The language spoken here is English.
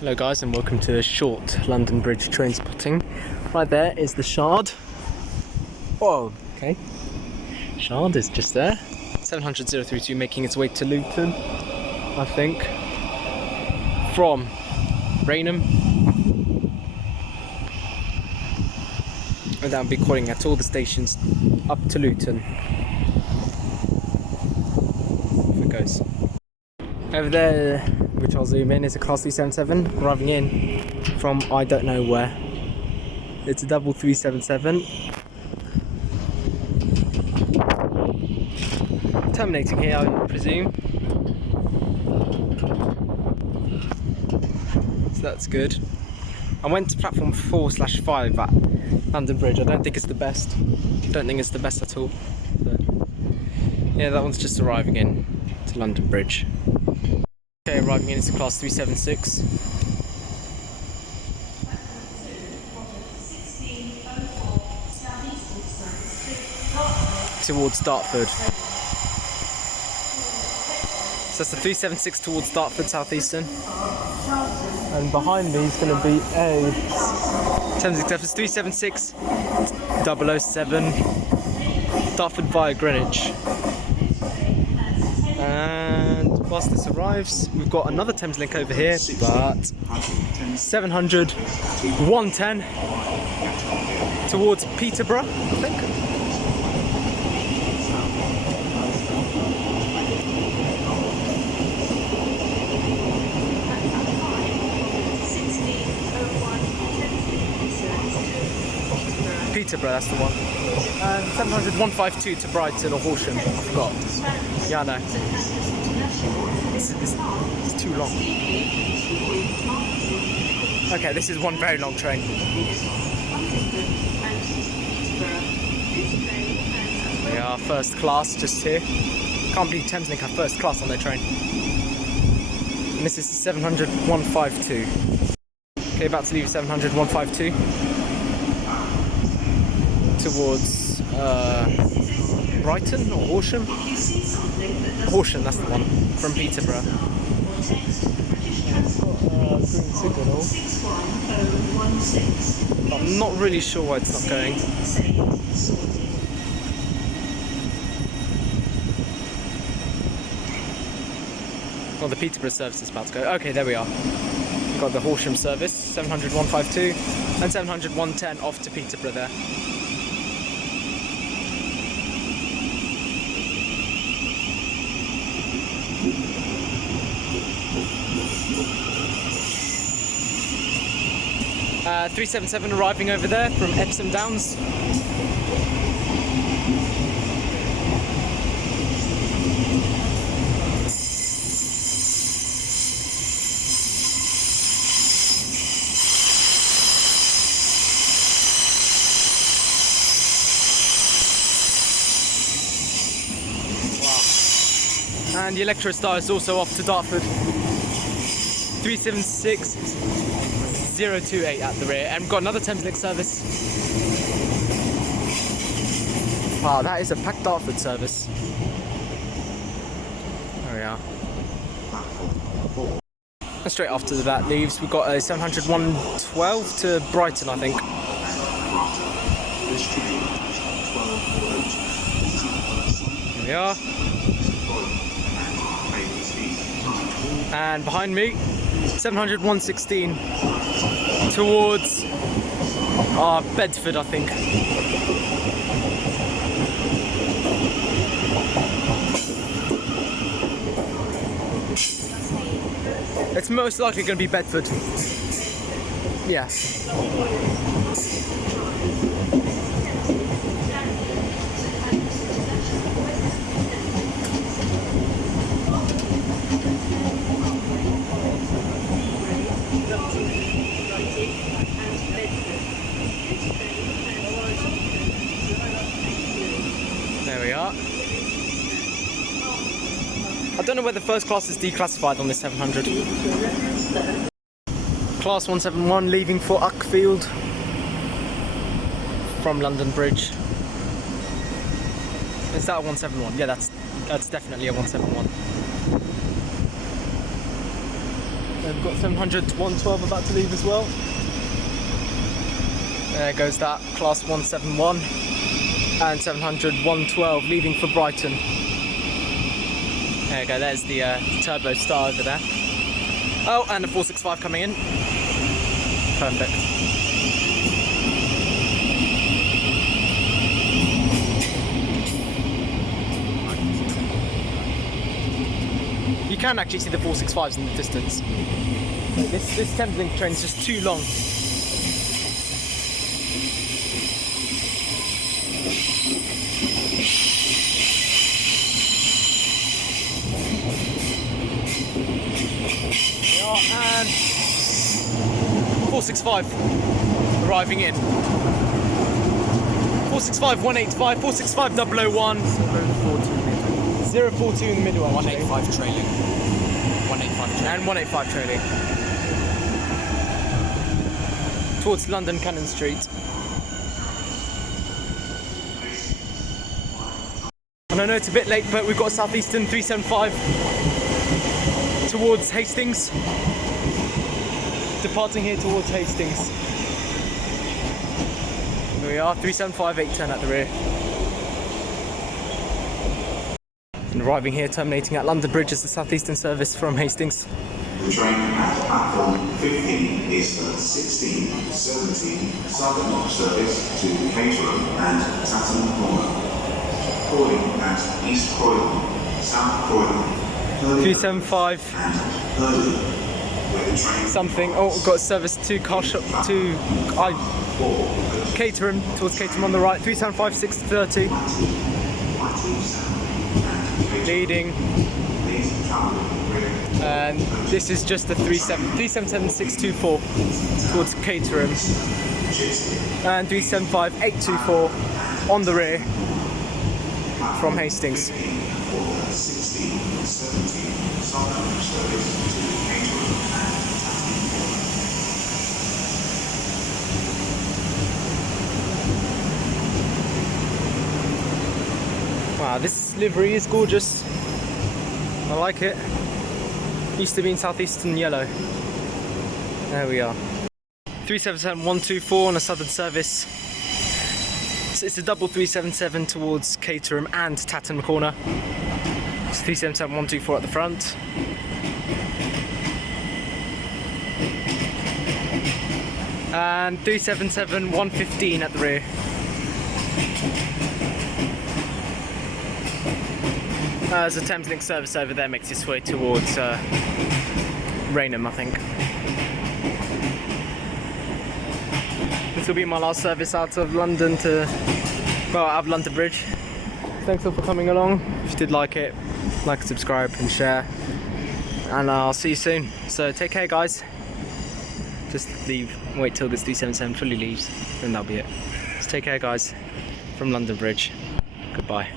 Hello guys and welcome to a short London Bridge train spotting. Right there is the Shard. Whoa, okay. Shard is just there. 700-032 making its way to Luton, I think. From Rainham. And that'll be calling at all the stations up to Luton. Off it goes. Over there, which I'll zoom in, is a Class 377 arriving in from I don't know where. It's a double 377. Terminating here, I presume. So that's good. I went to platform 4/5 at London Bridge. I don't think it's the best. I don't think it's the best at all. But yeah, that one's just arriving in to London Bridge. Okay, arriving in is a Class 376. Towards Dartford. So that's the 376 towards Dartford, Southeastern. And behind me is going to be a Thameslink 376 007 Dartford via Greenwich. And whilst this arrives, we've got another Thameslink over here, but 700 110 towards Peterborough, I think. Peterborough, that's the one. And 700 152 to Brighton or Horsham, I forgot. Yeah, I know. It's too long. Okay, this is one very long train. We are first class just here. Can't believe Thameslink have first class on their train. And this is 700 152. Okay, about to leave 700 152 towards Brighton or Horsham. Horsham, that's the one, from Peterborough. Green signal. I'm not really sure why it's not going. Well, the Peterborough service is about to go. Okay, there we are. We've got the Horsham service, 700 152 and 700 110 off to Peterborough there. Uh, 377 arriving over there from Epsom Downs. Wow. And the Electrostar is also off to Dartford. 376 028 at the rear, and we've got another Thameslink service. Wow, that is a packed Dartford service. There we are. And straight after that leaves, we've got a 700 112 to Brighton, I think. Here we are. And behind me, 700 116 towards Bedford, I think. It's most likely going to be Bedford. Yeah. There we are. I don't know whether first class is declassified on this 700. Class 171 leaving for Uckfield from London Bridge. Is that a 171? Yeah, that's definitely a 171. We've got 700 to 112 about to leave as well. There goes that class 171 and 700 112 leaving for Brighton. There you go, there's the turbo star over there. Oh, and a 465 coming in. Perfect. You can actually see the 465s in the distance. This Thameslink train is just too long. And 465 arriving in. 465 185, 465 001. 042 in the middle. 185 trailing. 185 trailing. And 185 trailing. Towards London Cannon Street. And I know it's a bit late, but we've got Southeastern 375 towards Hastings. Departing here towards Hastings. Here we are, 375 810 at the rear. And arriving here, terminating at London Bridge is the Southeastern service from Hastings. The train at platform 15 is the 1617 Southern service to Caterham and Tatton Corner. Calling at East Croydon, South Croydon, 375 and Hurley, where the train something. Oh, we've got service to Caterham, towards Caterham on the right. 375 630. Leading. And this is just the 377 624 towards Caterham. And 375 824 on the rear from Hastings. Wow, this livery is gorgeous. I like it. Used to be in Southeastern yellow. There we are. 377 124 on a southern service. It's a double 377 towards Caterham and Tatton Corner. It's 377 124 at the front. And 377 115 at the rear. There's a Thameslink service over there, makes its way towards Rainham, I think. This will be my last service out of London out of London Bridge. Thanks all for coming along. If you did like it, like, subscribe and share. And I'll see you soon. So take care, guys. Just wait till this 377 fully leaves, and that'll be it. So take care, guys, from London Bridge. Goodbye.